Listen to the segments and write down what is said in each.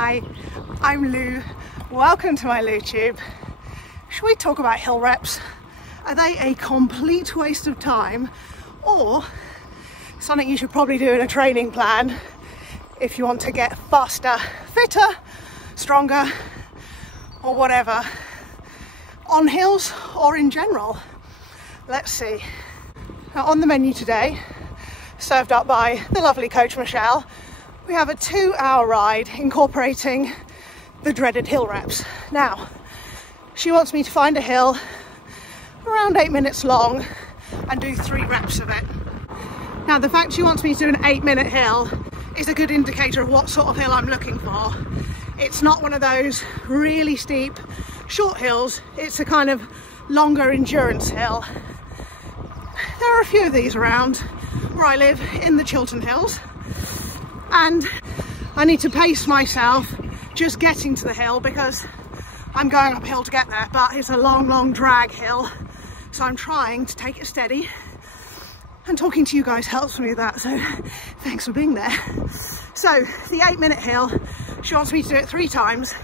Hi, I'm Lou. Welcome to my Lou Tube. Should we talk about hill reps? Are they a complete waste of time, or something you should probably do in a training plan if you want to get faster, fitter, stronger, or whatever, on hills or in general? Let's see. Now, on the menu today, served up by the lovely coach Michelle, we have a 2-hour ride incorporating the dreaded hill reps. Now, she wants me to find a hill around 8 minutes long and do 3 reps of it. Now, the fact she wants me to do an 8-minute hill is a good indicator of what sort of hill I'm looking for. It's not one of those really steep, short hills. It's a kind of longer endurance hill. There are a few of these around where I live in the Chiltern Hills, and I need to pace myself just getting to the hill because I'm going uphill to get there, but it's a long drag hill, so I'm trying to take it steady, and talking to you guys helps me with that, so thanks for being there. So the 8-minute hill, she wants me to do it 3 times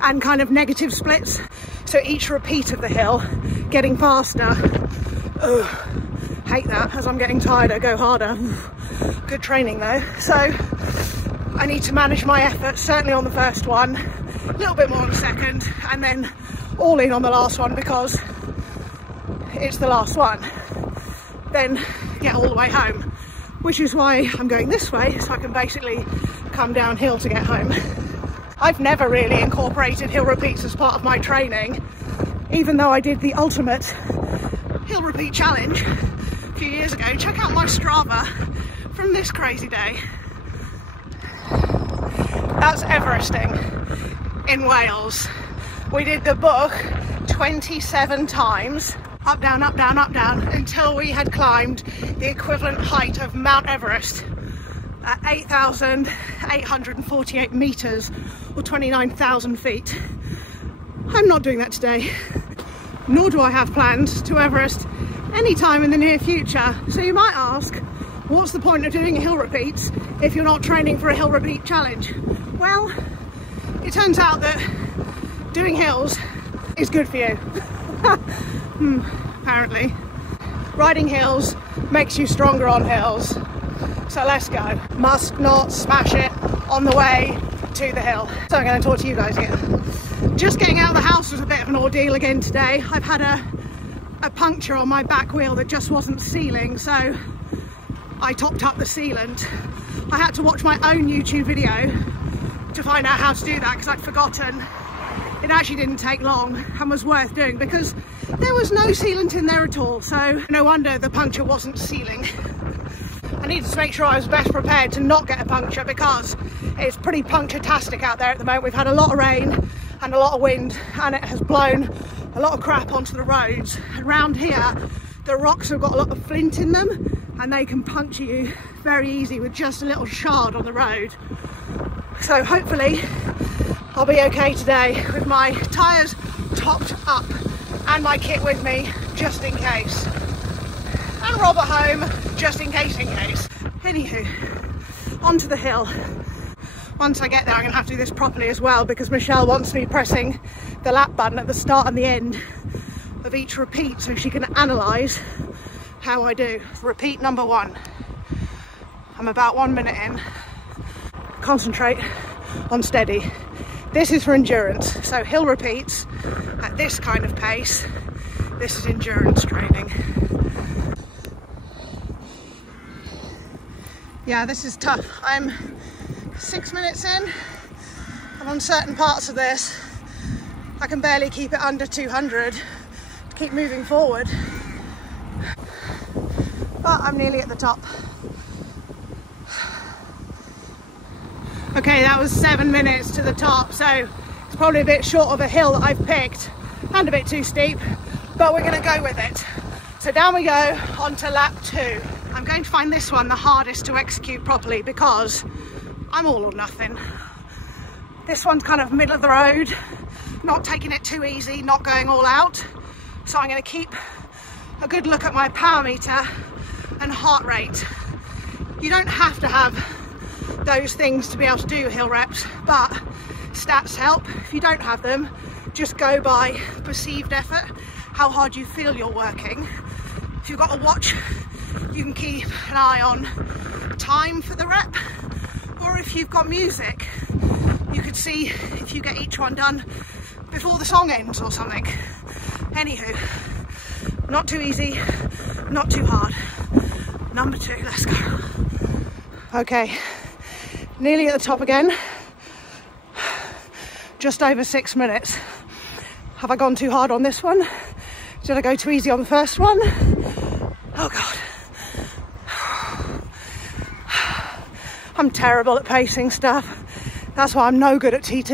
and kind of negative splits, so each repeat of the hill getting faster. Ugh, hate that. As I'm getting tired I go harder. Good training though. So I need to manage my effort, certainly on the first one, a little bit more on the second, and then all in on the last one because it's the last one. Then get all the way home, which is why I'm going this way, so I can basically come downhill to get home. I've never really incorporated hill repeats as part of my training, even though I did the ultimate hill repeat challenge a few years ago. Check out my Strava from this crazy day. That's Everesting in Wales. We did the book 27 times, up, down, up, down, up, down, until we had climbed the equivalent height of Mount Everest at 8,848 meters or 29,000 feet. I'm not doing that today, nor do I have plans to Everest anytime in the near future. So you might ask, what's the point of doing hill repeats if you're not training for a hill repeat challenge? Well, it turns out that doing hills is good for you. Apparently. Riding hills makes you stronger on hills. So let's go. Must not smash it on the way to the hill. So I'm going to talk to you guys again. Just getting out of the house was a bit of an ordeal again today. I've had a puncture on my back wheel that just wasn't sealing, so I topped up the sealant. I had to watch my own YouTube video to find out how to do that because I'd forgotten. It actually didn't take long and was worth doing because there was no sealant in there at all, so no wonder the puncture wasn't sealing. I needed to make sure I was best prepared to not get a puncture because it's pretty puncture-tastic out there at the moment. We've had a lot of rain and a lot of wind, and it has blown a lot of crap onto the roads. Around here, the rocks have got a lot of flint in them, and they can puncture you very easy with just a little shard on the road. So hopefully I'll be okay today with my tyres topped up and my kit with me just in case, and Rob at home just in case. Anywho, onto the hill. Once I get there I'm going to have to do this properly as well because Michelle wants me pressing the lap button at the start and the end of each repeat so she can analyse how I do. Repeat number 1. I'm about 1 minute in. Concentrate on steady. This is for endurance, so hill repeats at this kind of pace, this is endurance training. Yeah, this is tough. I'm 6 minutes in, and on certain parts of this I can barely keep it under 200 to keep moving forward, but I'm nearly at the top. Okay, that was 7 minutes to the top, so it's probably a bit short of a hill that I've picked and a bit too steep, but we're going to go with it. So down we go onto lap 2. I'm going to find this one the hardest to execute properly because I'm all or nothing. This one's kind of middle of the road, not taking it too easy, not going all out. So I'm going to keep a good look at my power meter and heart rate. You don't have to have those things to be able to do hill reps, but stats help. If you don't have them, just go by perceived effort, how hard you feel you're working. If you've got a watch, you can keep an eye on time for the rep, or if you've got music, you could see if you get each one done before the song ends or something. Anywho, not too easy, not too hard. Number 2, let's go. Okay, nearly at the top again. Just over 6 minutes. Have I gone too hard on this one? Did I go too easy on the first one? Oh God. I'm terrible at pacing stuff. That's why I'm no good at TT.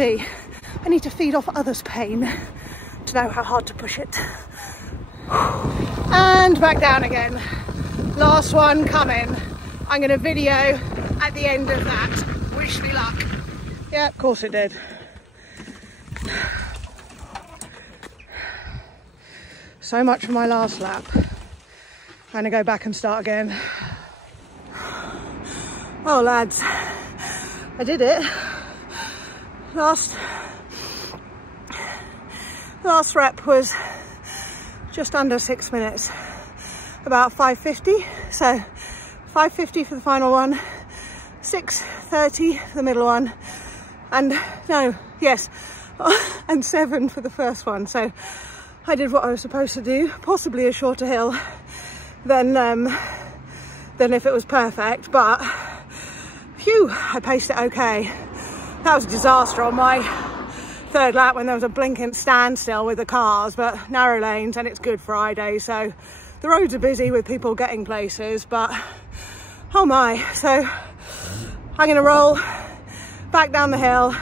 I need to feed off others' pain to know how hard to push it. And back down again. Last one coming. I'm going to video at the end of that. Wish me luck. Yeah, of course it did. So much for my last lap. I'm going to go back and start again. Oh lads, I did it. Last rep was just under 6 minutes, about 5:50. So 5:50 for the final one, 6:30 for the middle one, and and 7 for the first one. So I did what I was supposed to do, possibly a shorter hill than if it was perfect, but phew, I paced it okay. That was a disaster on my third lap when there was a blinking standstill with the cars, but narrow lanes and it's Good Friday, so the roads are busy with people getting places, but oh my. So I'm going to roll back down the hill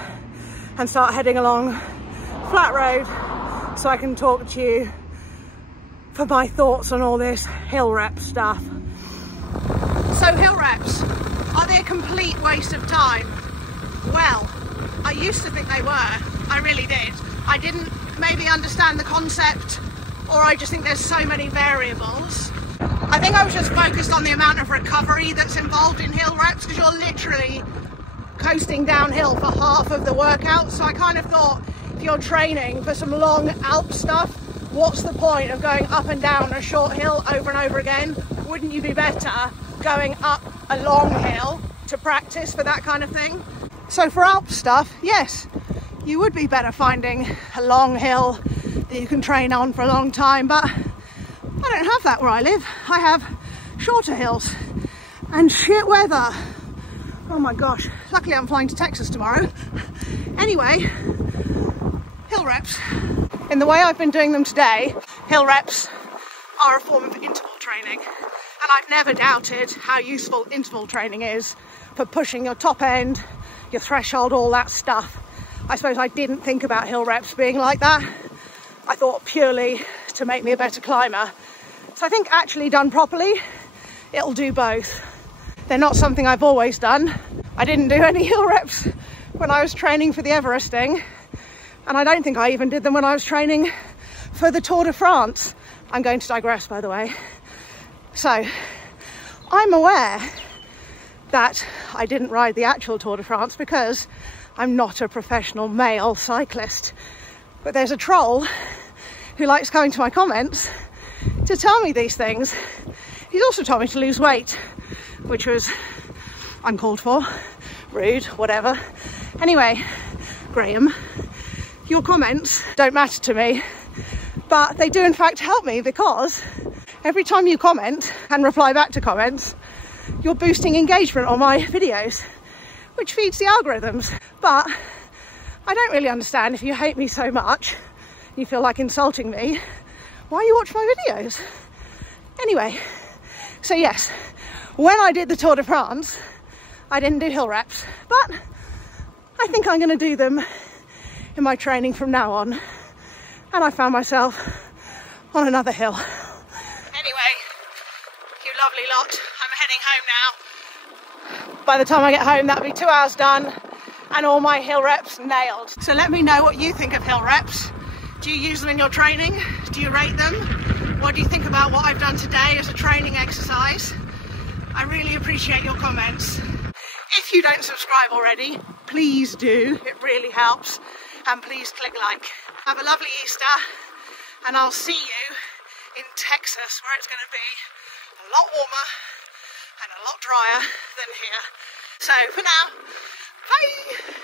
and start heading along flat road so I can talk to you for my thoughts on all this hill rep stuff. So hill reps, are they a complete waste of time? Well, I used to think they were. I really did. I didn't maybe understand the concept, or I just think there's so many variables. I think I was just focused on the amount of recovery that's involved in hill reps, because you're literally coasting downhill for half of the workout. So I kind of thought, if you're training for some long Alp stuff, what's the point of going up and down a short hill over and over again? Wouldn't you be better going up a long hill to practice for that kind of thing? So for Alp stuff, yes, you would be better finding a long hill that you can train on for a long time, but I don't have that where I live. I have shorter hills and shit weather. Oh my gosh, luckily I'm flying to Texas tomorrow. Anyway, hill reps. In the way I've been doing them today, hill reps are a form of interval training, and I've never doubted how useful interval training is for pushing your top end, your threshold, all that stuff. I suppose I didn't think about hill reps being like that. I thought purely to make me a better climber. So I think actually done properly, it'll do both. They're not something I've always done. I didn't do any hill reps when I was training for the Everesting, and I don't think I even did them when I was training for the Tour de France. I'm going to digress, by the way. So I'm aware that I didn't ride the actual Tour de France because I'm not a professional male cyclist. But there's a troll who likes coming to my comments to tell me these things. He's also told me to lose weight, which was uncalled for, rude, whatever. Anyway, Graham, your comments don't matter to me, but they do in fact help me, because every time you comment and reply back to comments, you're boosting engagement on my videos, which feeds the algorithms. But I don't really understand, if you hate me so much, you feel like insulting me, why you watch my videos? Anyway, so yes, when I did the Tour de France, I didn't do hill reps, but I think I'm going to do them in my training from now on. And I found myself on another hill. Anyway, you lovely lot, I'm heading home now. By the time I get home, that'll be 2 hours done and all my hill reps nailed. So let me know what you think of hill reps. Do you use them in your training? Do you rate them? What do you think about what I've done today as a training exercise? I really appreciate your comments. If If you don't subscribe already, please do, it really helps, and please click like. Have a lovely Easter, and I'll see you in Texas, where it's going to be a lot warmer and a lot drier than here. So for now, bye!